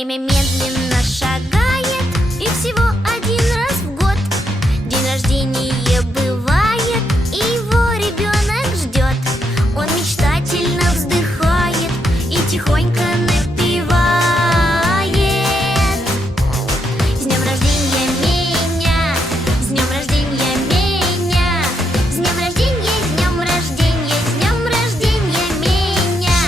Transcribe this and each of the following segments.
Время медленно шагает, и всего один раз в год день рождения бывает, и его ребенок ждет. Он мечтательно вздыхает и тихонько напевает: с днем рождения меня, с днем рождения меня, с днем рождения, с днем рождения, с днем рождения меня.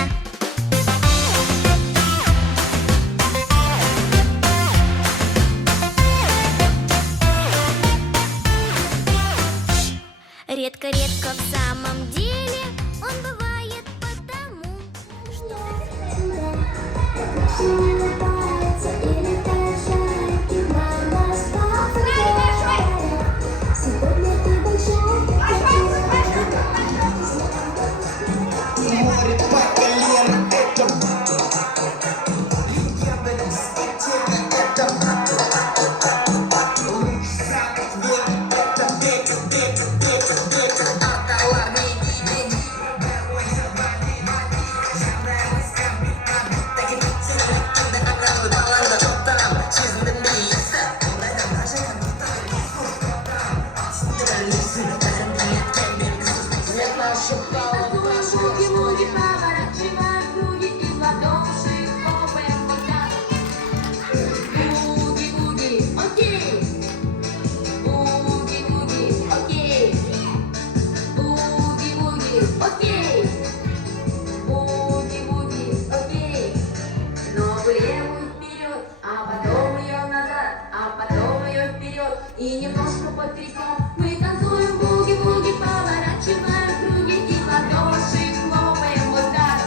Редко-редко в самом деле он бывает потому, что... Буги-буги, поворачиваем круги и в ладоши хлопаем вот так. Буги-буги, окей. Буги-буги, окей. Буги-буги, окей. Буги-буги, окей. Ногу левую вперед, а потом ее назад, а потом ее вперед. И немножко потрясем. Мы танцуем буги-буги, поворачиваем круги и в ладоши хлопаем вот так.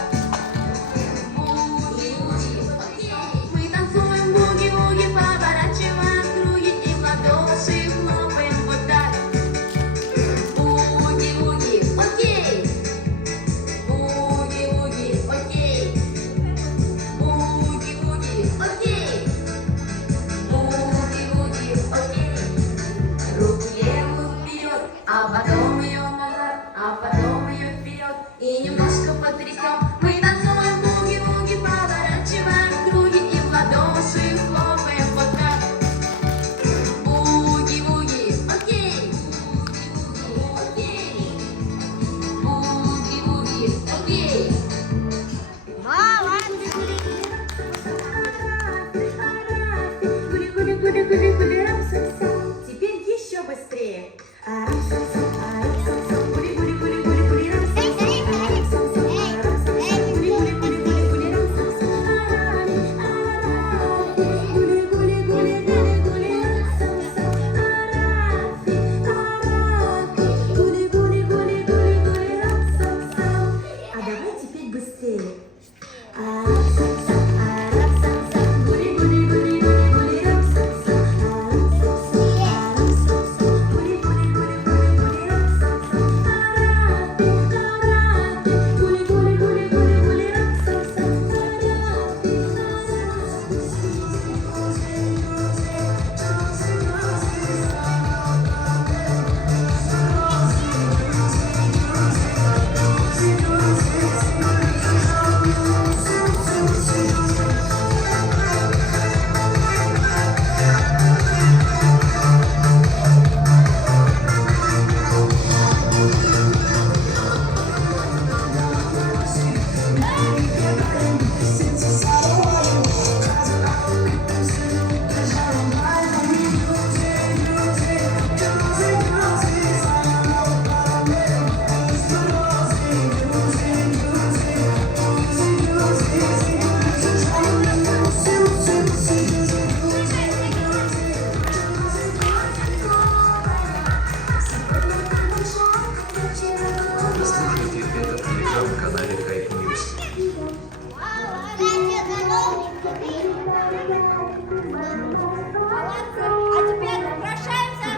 Буги-буги, окей. Мы танцуем буги-буги, поворачиваем круги и в ладоши хлопаем вот так. Буги-буги, окей. Буги-буги, окей. Буги-буги, окей. Буги-буги, окей. Руку левую вперед, а потом ее назад, а потом ее вперед. И немножко потрясем. Мы танцуем буги-буги, поворачиваем круги и в ладоши хлопаем вот так. Буги-буги, окей. Окей. Буги-буги, окей. Теперь еще быстрее. А давай теперь быстрее. Слушайте этот телеграм-канале Хайп Ньюс. А теперь прощаемся.